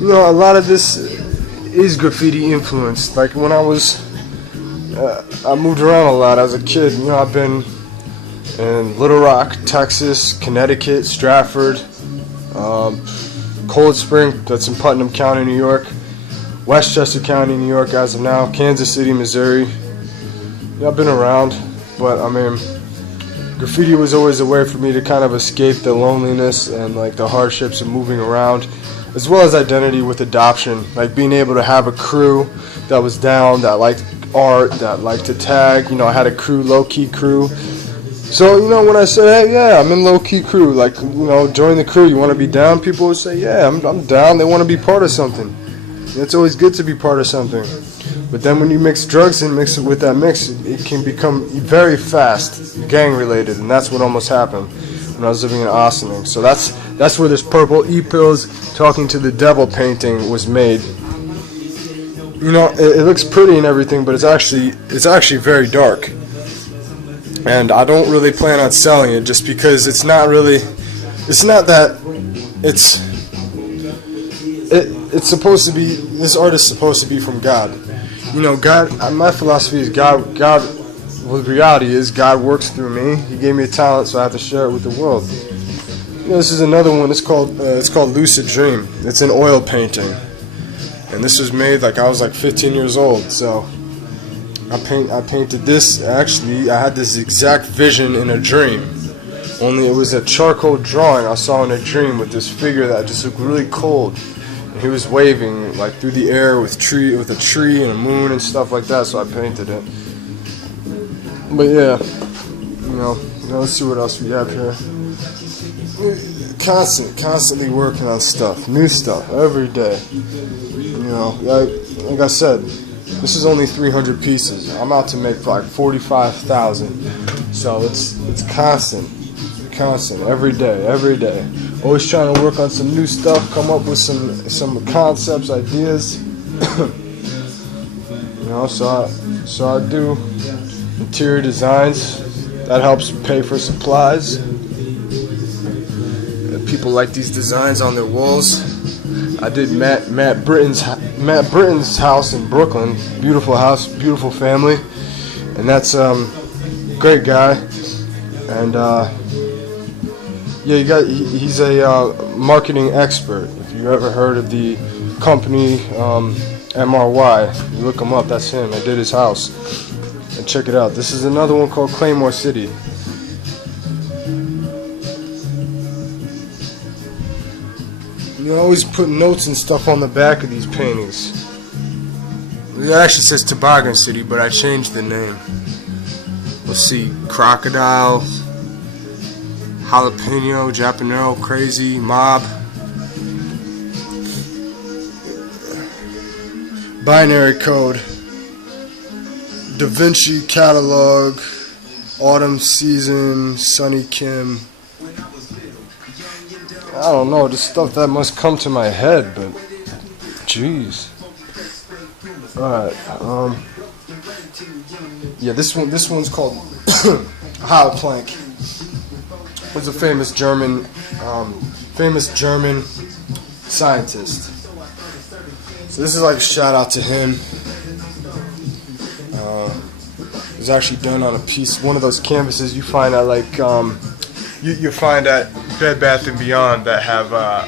You know, a lot of this is graffiti influenced. Like when I moved around a lot as a kid. You know, I've been in Little Rock, Texas, Connecticut, Stratford, Cold Spring, that's in Putnam County, New York, Westchester County, New York as of now, Kansas City, Missouri. Yeah, I've been around, but I mean, graffiti was always a way for me to kind of escape the loneliness and like the hardships of moving around, as well as identity with adoption, like being able to have a crew that was down, that liked art, that liked to tag. You know, I had a crew, low-key crew. So, you know, when I say, hey, yeah, I'm in low-key crew, like, you know, join the crew, you want to be down? People would say, yeah, I'm down. They want to be part of something. It's always good to be part of something. But then when you mix drugs and mix it with that mix, it can become very fast gang-related, and that's what almost happened when I was living in Ossining. So that's where this purple E-Pills Talking to the Devil painting was made. You know, it looks pretty and everything, but it's actually very dark. And I don't really plan on selling it just because it's not supposed to be, this art is supposed to be from God. You know, God, my philosophy is God, well, the reality is God works through me. He gave me a talent, so I have to share it with the world. You know, this is another one, it's called Lucid Dream. It's an oil painting. And this was made like I was like 15 years old, so I painted this. Actually, I had this exact vision in a dream. Only it was a charcoal drawing I saw in a dream with this figure that just looked really cold. And he was waving like through the air with a tree and a moon and stuff like that. So I painted it. But yeah, you know, let's see what else we have here. Constantly working on stuff, new stuff every day. You know, like I said. This is only 300 pieces. I'm out to make like 45,000. So it's constant, every day. Always trying to work on some new stuff, come up with some concepts, ideas. You know, so I do interior designs. That helps pay for supplies. People like these designs on their walls. I did Matt Britton's house in Brooklyn. Beautiful house, beautiful family, and that's great guy. And yeah, he's a marketing expert. If you ever heard of the company MRY, you look him up. That's him. I did his house, and check it out. This is another one called Claymore City. You always put notes and stuff on the back of these paintings. It actually says Toboggan City, but I changed the name. Let's see, Crocodile, Jalapeno, Japanero, Crazy, Mob, Binary Code, Da Vinci Catalog, Autumn Season, Sunny Kim. I don't know, just stuff that must come to my head, but jeez. Alright, yeah, this one's called Heil Planck. Was a famous German scientist. So this is like a shout out to him. It was actually done on a piece, one of those canvases you find at like you find at Bed Bath & Beyond that have the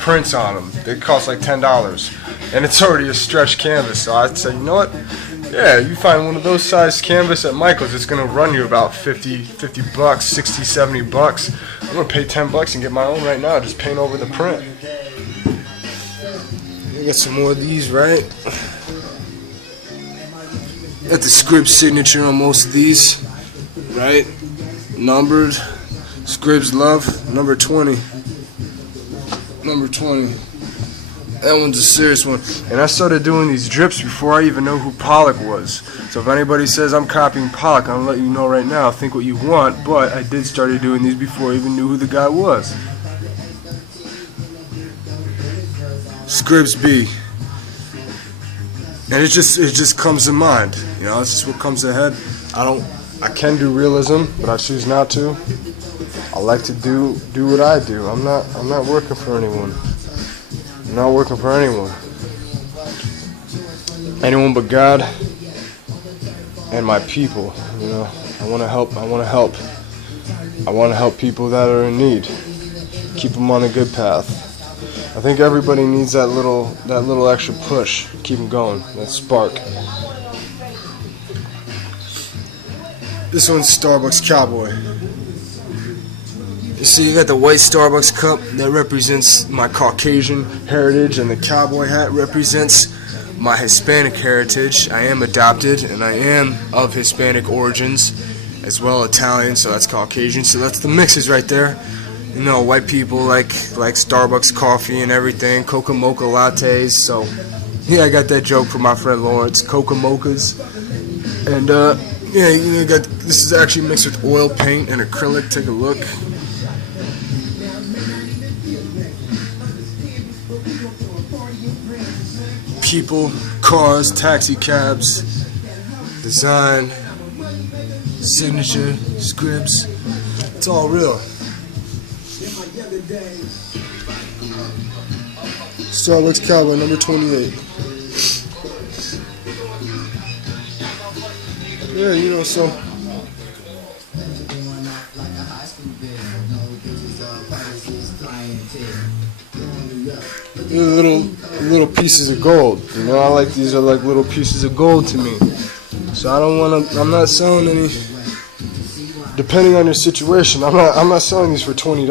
prints on them. They cost like $10, and it's already a stretched canvas. So I'd say, you know what? Yeah, you find one of those size canvas at Michael's, it's gonna run you about 50 bucks, 60, 70 bucks. I'm gonna pay 10 bucks and get my own right now. Just paint over the print. We got some more of these, right? Got the Scribz signature on most of these, right? Numbered. Scribz Love, number 20. Number 20. That one's a serious one. And I started doing these drips before I even know who Pollock was. So if anybody says I'm copying Pollock, I'm gonna let you know right now. Think what you want, but I did start doing these before I even knew who the guy was. Scribz B. And it just comes to mind. You know, it's just what comes ahead. I can do realism, but I choose not to. I like to do what I do. I'm not working for anyone. You I'm not working for anyone. Anyone but God and my people. You know, I want to help. I want to help. I want to help people that are in need. Keep them on a good path. I think everybody needs that little extra push. Keep them going. That spark. This one's Starbucks Cowboy. You see, you got the white Starbucks cup that represents my Caucasian heritage, and the cowboy hat represents my Hispanic heritage. I am adopted, and I am of Hispanic origins, as well Italian, so that's Caucasian. So that's the mixes right there. You know, white people like Starbucks coffee and everything, Coca Mocha lattes. So yeah, I got that joke from my friend Lawrence, Coca Mochas. And yeah, you know, this is actually mixed with oil paint and acrylic. Take a look. People, cars, taxi cabs, design, signature, Scribz. It's all real. Starbucks Cowboy, number 28. Yeah, you know, so little pieces of gold. You know, I like these are like little pieces of gold to me. So I don't want to. I'm not selling any. Depending on your situation, I'm not selling these for $20.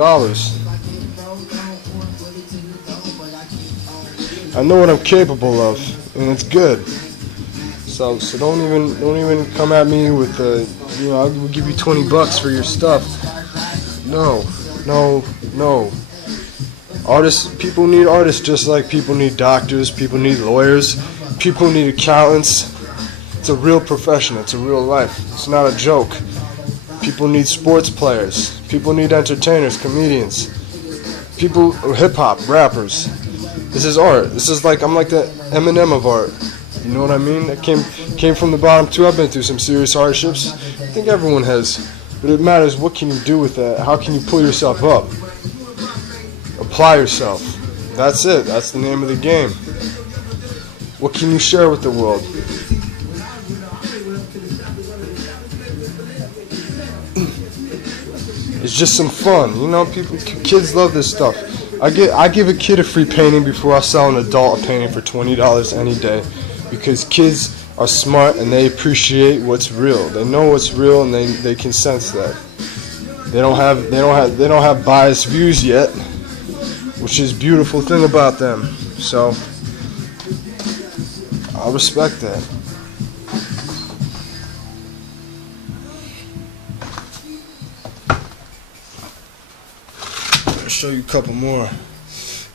I know what I'm capable of, and it's good. So don't even come at me with you know, I'll give you $20 for your stuff. No. People need artists just like people need doctors, people need lawyers, people need accountants. It's a real profession, it's a real life. It's not a joke. People need sports players, people need entertainers, comedians, people, hip hop, rappers. This is art. This is like, I'm like the Eminem of art. You know what I mean? I came from the bottom too. I've been through some serious hardships. I think everyone has. But it matters, what can you do with that? How can you pull yourself up? Apply yourself. That's it. That's the name of the game. What can you share with the world? It's just some fun. You know, kids love this stuff. I give a kid a free painting before I sell an adult a painting for $20 any day, because kids are smart and they appreciate what's real. They know what's real and they can sense that. They don't have biased views yet, which is a beautiful thing about them. So I respect that. I'll show you a couple more.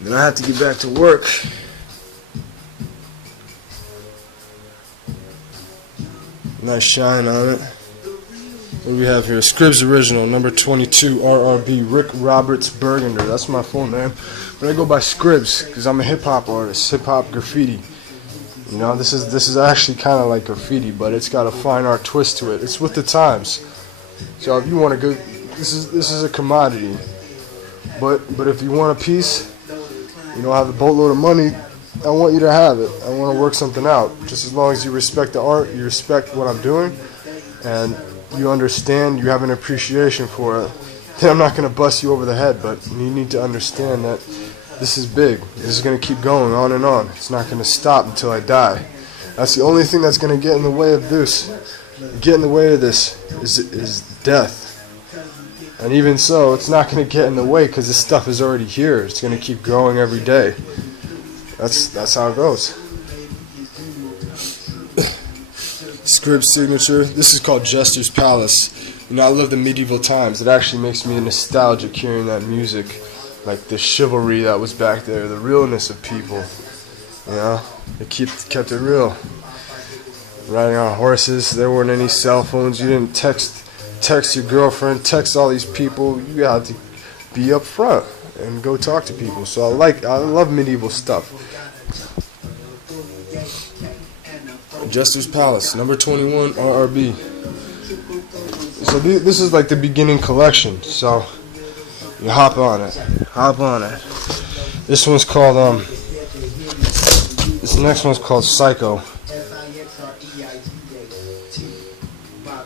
Then I have to get back to work. Nice shine on it. What do we have here? Scribz Original, number 22, RRB, Rick Roberts Burgunder. That's my full name. But I go by Scribz because I'm a hip-hop artist, hip-hop graffiti. You know, this is actually kind of like graffiti, but it's got a fine art twist to it. It's with the times. So if you want to go, this is a commodity. But if you want a piece, you don't have a boatload of money, I want you to have it. I want to work something out. Just as long as you respect the art, you respect what I'm doing, and you understand, you have an appreciation for it, then I'm not going to bust you over the head, but you need to understand that this is big. This is going to keep going on and on. It's not going to stop until I die. That's the only thing that's going to get in the way of this. Get in the way of this is death. And even so, it's not going to get in the way because this stuff is already here. It's going to keep growing every day. That's how it goes. Scribz signature. This is called Jester's Palace. You know, I love the medieval times. It actually makes me nostalgic hearing that music, like the chivalry that was back there, the realness of people. You know, they kept it real. Riding on horses. There weren't any cell phones. You didn't text your girlfriend, text all these people. You had to be up front and go talk to people. So I love medieval stuff. Jester's Palace, number 21, RRB. So this is like the beginning collection. So you hop on it. This one's called next one's called Psycho.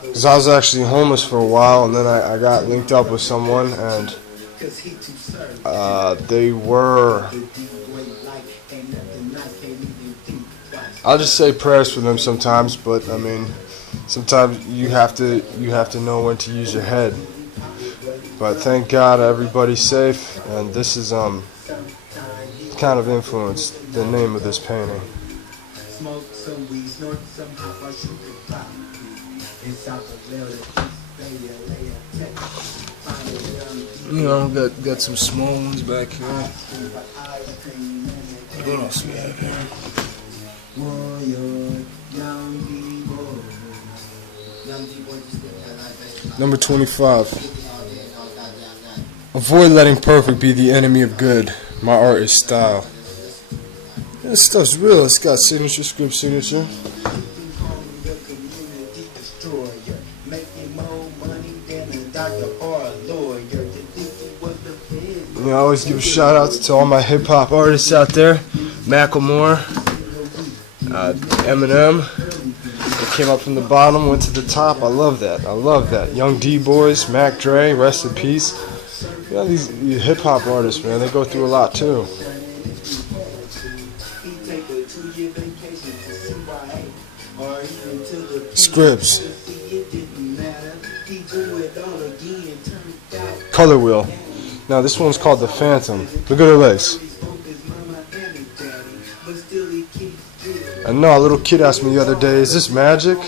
Because I was actually homeless for a while, and then I got linked up with someone, and they were, I'll just say prayers for them sometimes, but I mean, sometimes you have to know when to use your head. But thank God everybody's safe, and this is kind of influenced the name of this painting. You know, got some small ones back here. What else we have here? Number 25. Avoid letting perfect be the enemy of good. My art is style. This stuff's real. It's got signature, Scribz signature. You know, I always give a shout out to all my hip hop artists out there. Macklemore, Eminem. They came up from the bottom, went to the top. I love that. I love that. Young D-Boys, Mac Dre, rest in peace. You know, these hip hop artists, man, they go through a lot too. Scribz. Color wheel. Now this one's called the Phantom. Look at her legs. I know a little kid asked me the other day, is this magic?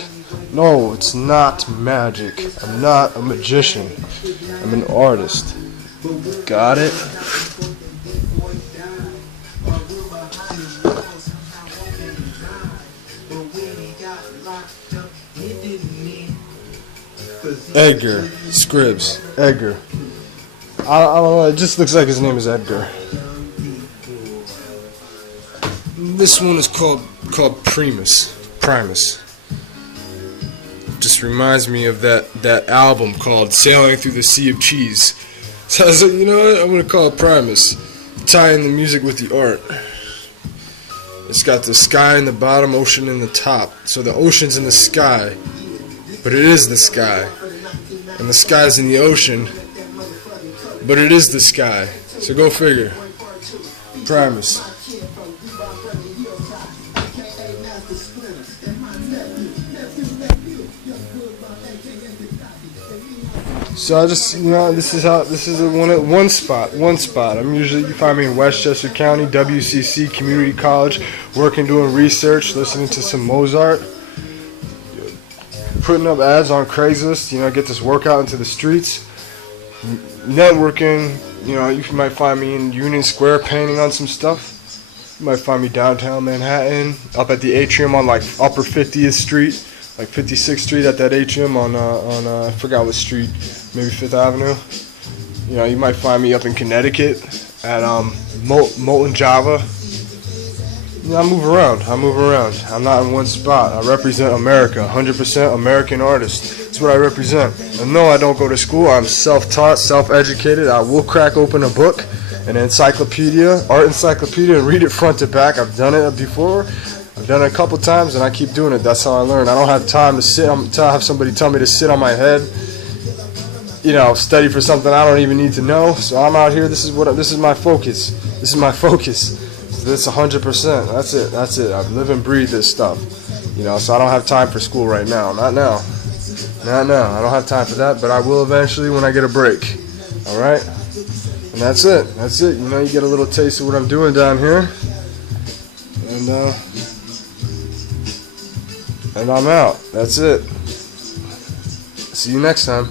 No, it's not magic. I'm not a magician. I'm an artist. Got it? Edgar. Scribz. Edgar. I don't know, it just looks like his name is Edgar. This one is called Primus. Just reminds me of that album called Sailing Through the Sea of Cheese. So I was like, you know what, I'm going to call it Primus. Tie in the music with the art. It's got the sky in the bottom, ocean in the top. So the ocean's in the sky, but it is the sky. And the sky's in the ocean, but it is the sky. So go figure. Primus. So I just, you know, this is one spot. You find me in Westchester County, WCC Community College, working, doing research, listening to some Mozart, putting up ads on Craigslist, you know, get this workout into the streets, networking. You know, you might find me in Union Square painting on some stuff. You might find me downtown Manhattan, up at the atrium on like Upper 50th Street. Like 56th Street at that atrium on I forgot what street, maybe 5th Avenue. You know, you might find me up in Connecticut at Molten Java. You know, I move around. I'm not in one spot. I represent America, 100% American artist. That's what I represent. And no, I don't go to school. I'm self-taught, self-educated. I will crack open a book, an encyclopedia, art encyclopedia, and read it front to back. I've done it before. I've done it a couple times, and I keep doing it. That's how I learn. I don't have time to have somebody tell me to sit on my head, you know, study for something I don't even need to know. So I'm out here. This is my focus. This is 100%. That's it. I live and breathe this stuff, you know. So I don't have time for school right now. Not now. I don't have time for that, but I will eventually when I get a break. All right. And that's it. You know, you get a little taste of what I'm doing down here, and I'm out. That's it. See you next time.